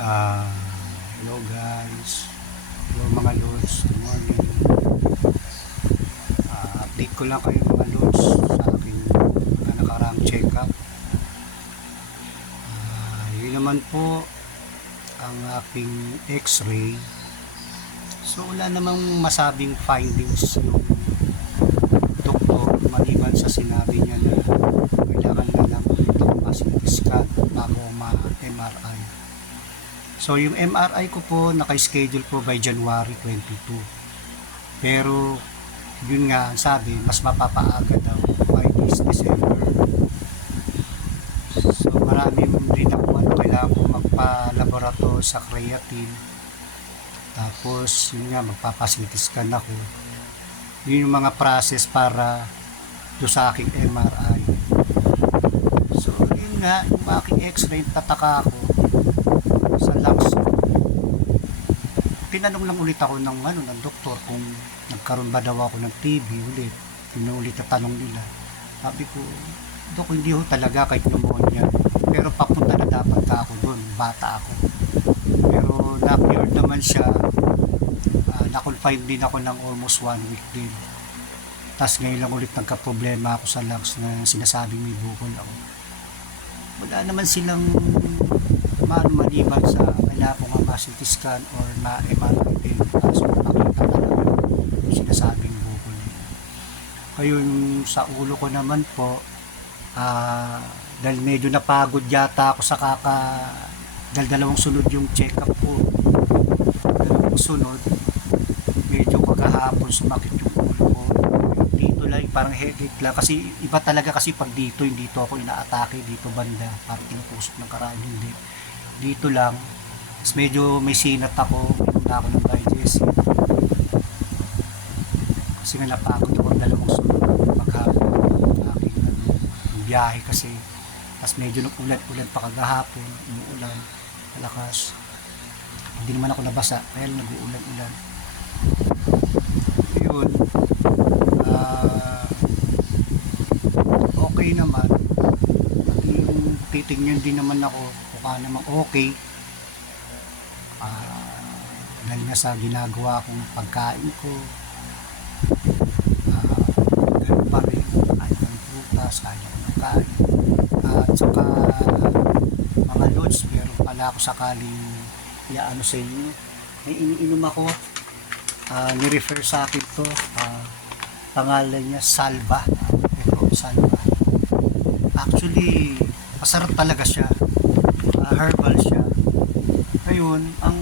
Ah, Hello guys. Hello mga lods. Good morning. Update ko lang kayo mga lods sa aking mga nakaraang check-up. Yun naman po ang aking x-ray. So wala namang masabing findings yung doktor maliban sa sinabi niya na kailangan na lang ito ma-CT scan bago ma-MRI. So yung MRI ko po naka-schedule po by January 22. Pero yun nga sabi mas mapapaaga daw by this December. So marami din ako kailangan ko magpa-laboratory sa creatine. Tapos yun nga magpapa-CT scan ako. Yun yung mga process para do sa aking MRI. So yun nga yung aking x-ray tataka ako sa lungs ko. Tinanong lang ulit ako ng doktor kung nagkaroon ba daw ako ng TB ulit. Pinulit na tanong nila. Sabi ko, Dok, hindi ho talaga kahit pneumonia. Pero papunta na dapat ako doon. Bata ako. Pero na-cured naman siya. Na-confine din ako ng almost 1 week din. Tapos ngayon lang ulit nagka-problema ako sa lungs na sinasabing may bukol ako. Wala naman silang maliban sa kailangan ko nga ma-CT scan or ma-MRI din para sa makita talaga yung sinasabing bukol. Ngayon sa ulo ko naman po, dahil medyo napagod yata ako sa dahil dalawang sunod yung check-up ko. Dalawang sunod, medyo kagahapon sumakit yung ulo ko. Dito lang, parang headache lang. Kasi iba talaga kasi pag dito, hindi dito ako inaatake, dito banda, parang pinupusok ng karaan, hindi. Dito lang, mas medyo may sinat ako, pinunta ako ng digestive. Kasi nga napagod ako ang dalawang sunod maghapon ng aking biyahe kasi. Mas medyo nag-ulan-ulan pa kagahapon, umuulan, malakas. Hindi naman ako nabasa, kaya nag-uulan-ulan. Yun, okay naman. Yung titingnan din naman ako, mukha namang okay. Dahil nga sa ginagawa kong pagkain ko, ganun pa rin, kain ng prutas, kain ng kain. At saka mga loads, meron pala ako sakaling iaano sa inyo. May iniinom ako, nirefer sa akin to, pangalan niya Salva. Ito, Salva. Actually, masarap talaga siya. Herbal siya. Ngayon, ang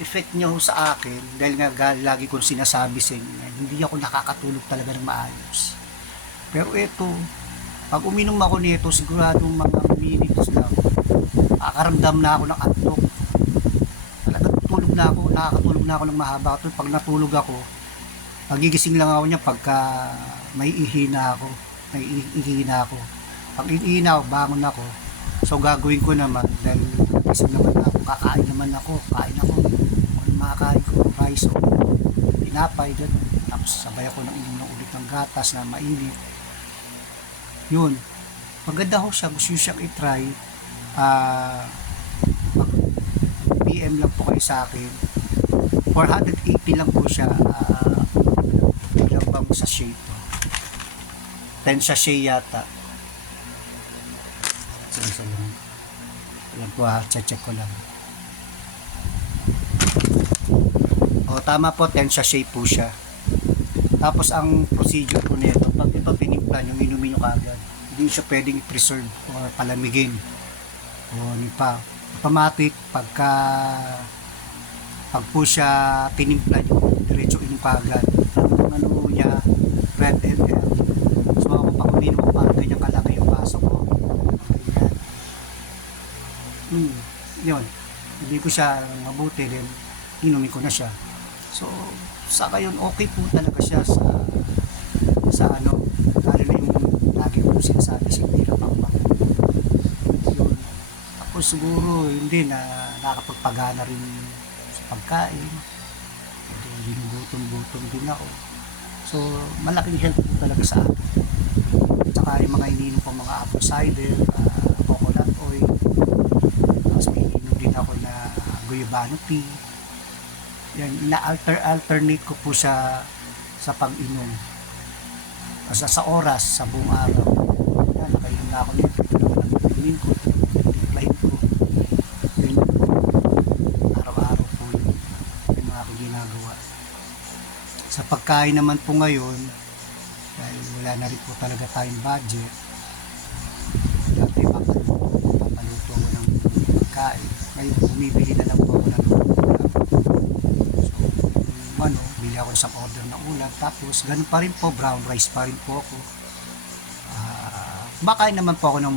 effect niya sa akin, dahil nga lagi kong sinasabi sa inyo, hindi ako nakakatulog talaga ng maayos. Pero ito, pag uminom ako nito, siguradong mga minutes lang, nakakaramdam na ako ng antok. Talagang tulog na ako, nakakatulog na ako ng mahaba. Pag natulog ako, pagigising lang ako niya pagka may ihina ako. Pag ihina ako, bangon ako. So gagawin ko naman, dahil nagising naman ako, kakain naman ako, kain ako. Kung makakain ko, rice o pinapay, gano'n. Tapos sabay ako ng inom ulit ng gatas na mainit. Yun, maganda ho siya, gusto siyang i-try. PM lang po kayo sa akin. 480 lang po siya. Ilang bang sachet ito? 10 sachet yata. Sige. Alam po check ko lang. Tama po, 10 sachet po siya. Tapos ang procedure po nito, pag ito tinimpla nyo, inumin nyo kaagad. Hindi siya pwedeng i-preserve or palamigin. Automatic, pag po siya tinimpla nyo, diretso inom kaagad. Ang ano niya, red ml. So ako pag uminom ko, parang ganyan kalaki yung baso ko. Yun. Hindi ko siya mabuti, then inumin ko na siya. So, sa ngayon, okay po talaga siya sa lalo na yung lagi ko sinasabi sa hirap ang yun. Tapos siguro hindi na nakakapagpagana rin sa pagkain. Ginugutom-gutom din ako. So, malaking help po talaga sa akin. Tsaka yung mga ininom ko mga apple cider, coconut oil. Tapos may ininom din ako na Guyabano tea. Yan, ina-alternate ko po siya sa pag-inom. Sa oras, sa buong araw. Yan, nakainom na ako nito. Ito naman ang piliin ko. Timplahin ko. Yun, araw-araw po yung mga aking ginagawa. Sa pagkain naman po ngayon, dahil wala na rin po talaga tayong budget, dati papaluto ko ng pagkain. Ngayon, bumibili na lang po ako ng ulam. So, bili ako sa order ng ulam. Tapos, ganun pa rin po, brown rice pa rin po ako. Kumakain naman po ako ng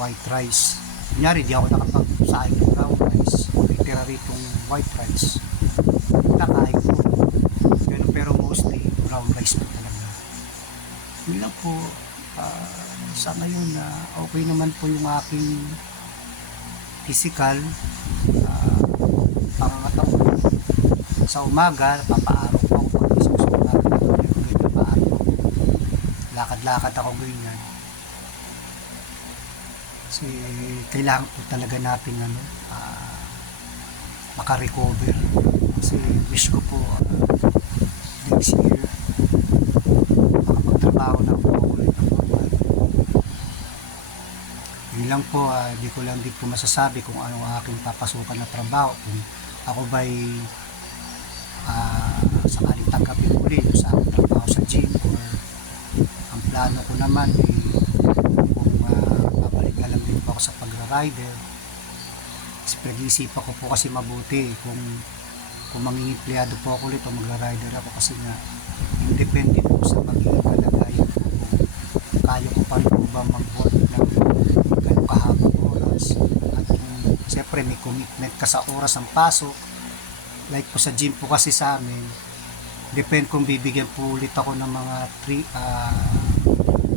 white rice. Kunyari, di ako nakapagsaing ng brown rice. Literally itong white rice. Nakain ko. Ganun, pero mostly, brown rice po talaga. Yun lang po. Sa ngayon na okay naman po yung aking physical pangangatawan. Sa umaga, papaaraw po ako pag-isip sa umaga. Lakad-lakad ako ganyan. Kasi kailangan po talaga natin makarecover. Kasi wish ko po next year makapagtrabaho na po ulit ng normal. Yun lang po, di ko lang din po masasabi kung anong aking papasukan na trabaho. Kung ako ba'y sakaling tanggapin ulit sa aking trabaho sa gym, or ang plano ko naman kung babalik na lang din po ako sa pagra-rider. Kasi pinag-iisipan ko po kasi mabuti kung mangingipleyado po ako ulit o magra-rider ako, kasi nga independent po sa magiging kalagayan ko. Kaya ko pa rin po ba mag-work ng ganun kahabang oras, at kung siyempre may commitment ka sa oras ng pasok. Like po sa gym po kasi sa amin, depend kung bibigyan po ulit ako ng mga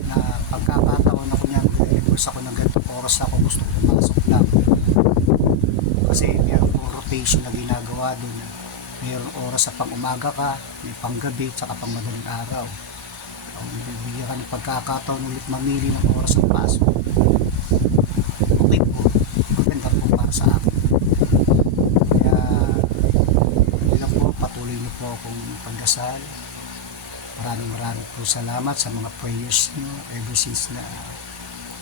na pagkakataon ako niyan, reverse ako ng ganitong oras ako gusto ko pumasok lang. Kasi meron po rotation na ginagawa doon. Mayroong oras sa pang-umaga ka, may pang-gabi, tsaka pang-madaling araw. Kung bibigyan ka ng pagkakataon ulit mamili ng oras ng pasok, okay po, maganda po para sa akin. Kaya yun po, patuloy niyo po akong pagdasal. Maraming po salamat sa mga prayers niyo ever since na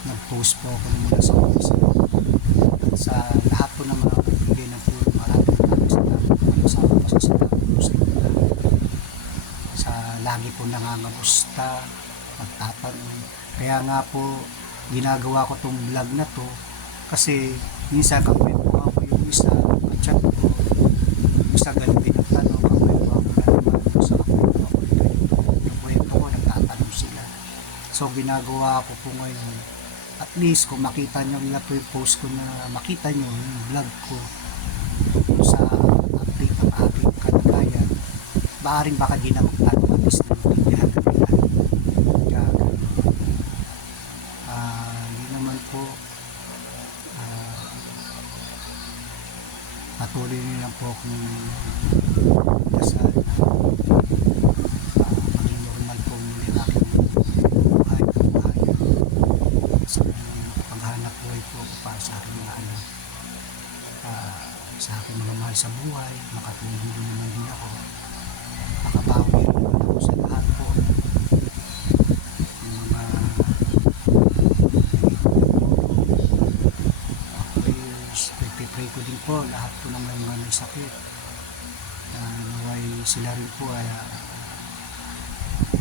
nag-post po ako mula sa office. At sa lahat po ng mga bigay ng tulong, maraming salamat po sa pasasalamat po sa inyo. Sa lagi po nangangamusta, magtatanong. Kaya nga po ginagawa ko tong vlog na to, kasi minsan kakwentuhan ko yung isa, chat ko, yung isa ganun din ang tanong, kakwentuhan ko na naman sa kakwentuhan ko rin yung kwento ko, nagtatanong sila. So ginagawa ko po ngayon, at least kung makita nyo nila po yung post ko, na makita nyo yung vlog ko sa update ng aking kalagayan, maaring baka di na magtanong, at least naintindihan ka nila. Kaya hindi naman po, patuloy nyo lang po akong dasal, maging normal po muli aking buhay ng buhay. Sa paghanap buhay po ako para sa aking mga anak, sa aking mga mahal sa buhay. Makatulong din naman din ako, makabawi rin naman ako sa lahat po yung mga prayers. Pray ko din po lahat po ng mga may sakit, naway sila rin po ay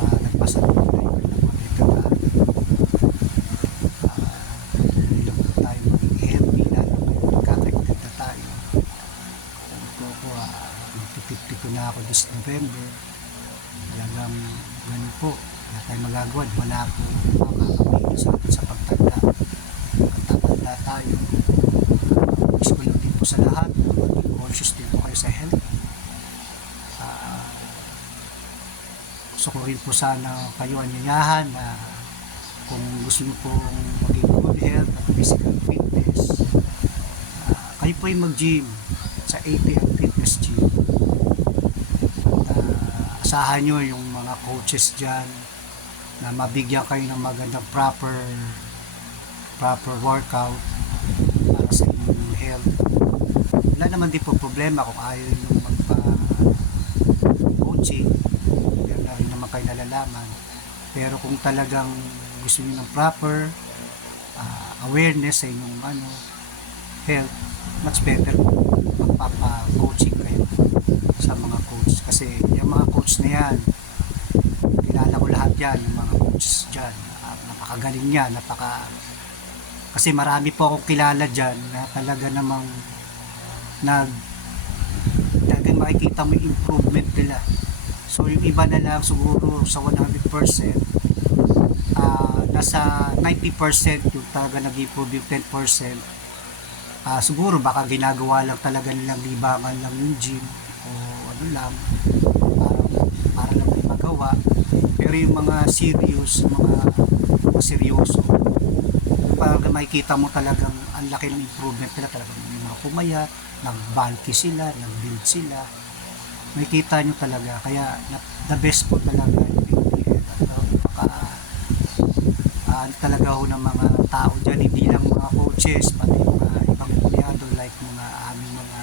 nagpasalamat tayo ng mga kataan. Tuloy lang po tayo maging healthy, lalo ngayon nagkakaedad na tayo. Ito po, magpipipti ko na ako this November. Kaya lang ganun po, wala tayong magagawa, wala po makakapigil sa atin sa pagtanda. Pagtatanda tayo, gusto ko lang din po sa lahat, maging conscious din po kayo sa health. Gusto ko rin po sana kayo anyayahan na kung gusto nyo pong maging good health at physical fitness, kayo po ay mag-gym sa ATM Fitness Gym. At asahan nyo yung mga coaches dyan na mabigyan kayo ng magandang proper workout para sa inyong health. wala naman din po problema kung ayaw yung magpa-coaching, meron na rin naman kayo nalalaman. Pero kung talagang gusto niyo ng proper awareness sa inyong health, much better kung magpapa-coaching kayo sa mga coach. Kasi yung mga coach na yan, kilala ko lahat yan, yung mga coaches dyan, napakagaling yan, kasi marami po akong kilala dyan na talaga namang talagang makikita mo yung improvement nila. So yung iba na lang siguro sa 100%, nasa 90% yung talaga nag-improve, yung 10%, siguro baka ginagawa lang talaga nilang libangan lang yung gym o lang, para lang may magawa. Pero yung mga serious, mga seryoso, pag makikita mo talagang ang laki ng improvement nila, talagang may mga pumayat, nag-bulky sila, nag-build sila, makikita nyo talaga. Kaya the best po talaga talaga ho ng mga tao dyan, hindi lang mga coaches, pati mga ibang empleyado like mga aming mga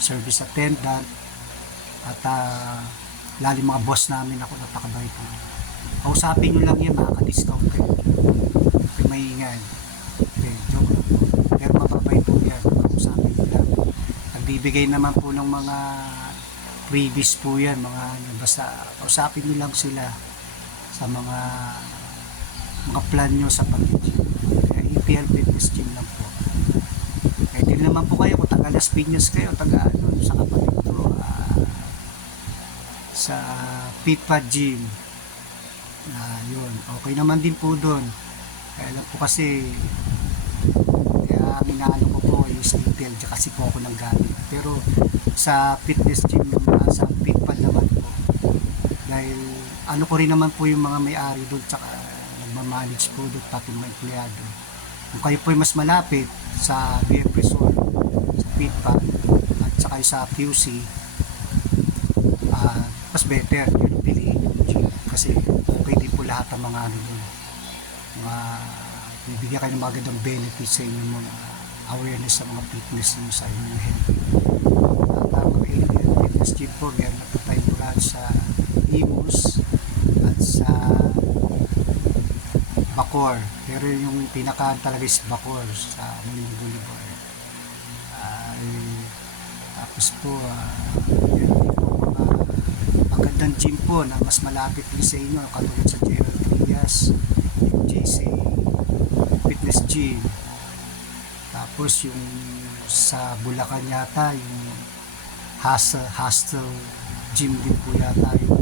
service attendant at lalo mga boss namin, ako napakabait po. Kausapin nyo lang yan, makaka-discount kayo. Okay, may ingay. Okay, joke lang po. Pero mababait po yan, kausapin nyo lang. Nagbibigay naman po ng mga freebies po yan, basta kausapin nyo lang sila sa mga plan nyo sa pag-gym. Kaya EPL Fitness Gym lang po. Kaya din naman po kayo kung taga Las Piñas kayo, taga sa kapatid ko, sa Pitpad Gym, yun, okay naman din po doon. Kaya lang po kasi, kaya minaano ko po is detail, kasi po ako ng gamit. Pero sa fitness gym naman, sa Pitpad naman po, dahil ano ko rin naman po yung mga may-ari doon, tsaka nagmamanage po doon, pati mga empleyado. Kung kayo po mas malapit sa BF Resort, sa Pitpad, at saka sa QC, mas better yun piliin yung gym, kasi okay din po lahat ng mga doon, bibigyan kayo ng magandang benefits sa inyong mga awareness sa mga fitness nyo, sa inyong health. At ang fitness gym po, meron na po tayong branch sa Imus at sa Bacoor, pero yung pinaka talaga is Bacoor sa Molino Boulevard. Tapos po meron din po mga magandang gym po na mas malapit din sa inyo, katulad sa Gerald Trias, JC Fitness Gym. Tapos yung sa Bulacan yata, yung Hustle Gym din po yata yung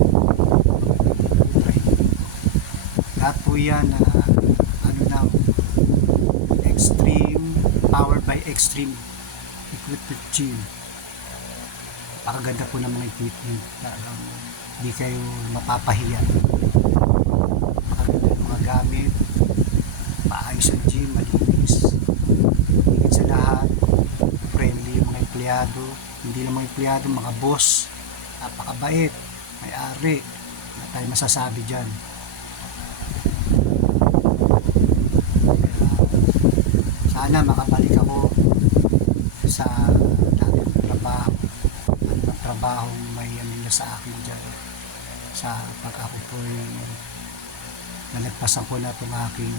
lahat po yan Extreme, powered by Extreme Equipment Gym. Pakaganda po ng mga equipment, hindi kayo mapapahiya. Pakaganda ng mga gamit, paayos ang gym, malinis, higit sa lahat friendly yung mga empleyado, hindi lang mga empleyado, mga boss, napakabait, may-ari, na tayo masasabi dyan. Sana makabalik ako sa dati ng trabahong may nila sa akin dyan, sa pag ako po'y nalagpasan ko na itong aking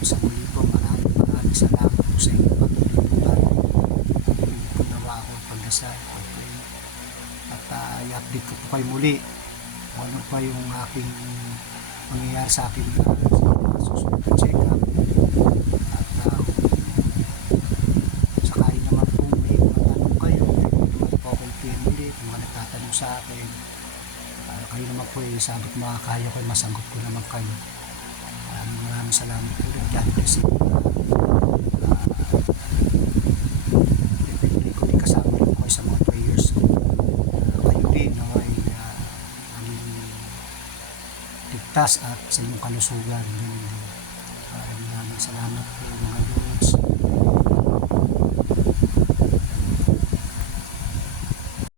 sa muli po, maraming salamat po sa inyo, patuloy po tayo, patuloy po nawa ako pagdasal, at i-update ko po kayo muli kung ano pa yung aking mangyayari sa akin sa susunod na check-up. At sakali naman po may mga tanong kayo, naman po akong pinili, mga nagtatanong sa akin, kayo naman po sagot makakaya ko, masagot ko naman kayo. Maraming salamat po rin dahil kasi definitely ko din kasama rin po kayo sa mga prayers ko. Kayo din ay ligtas at sa inyong kalusugan.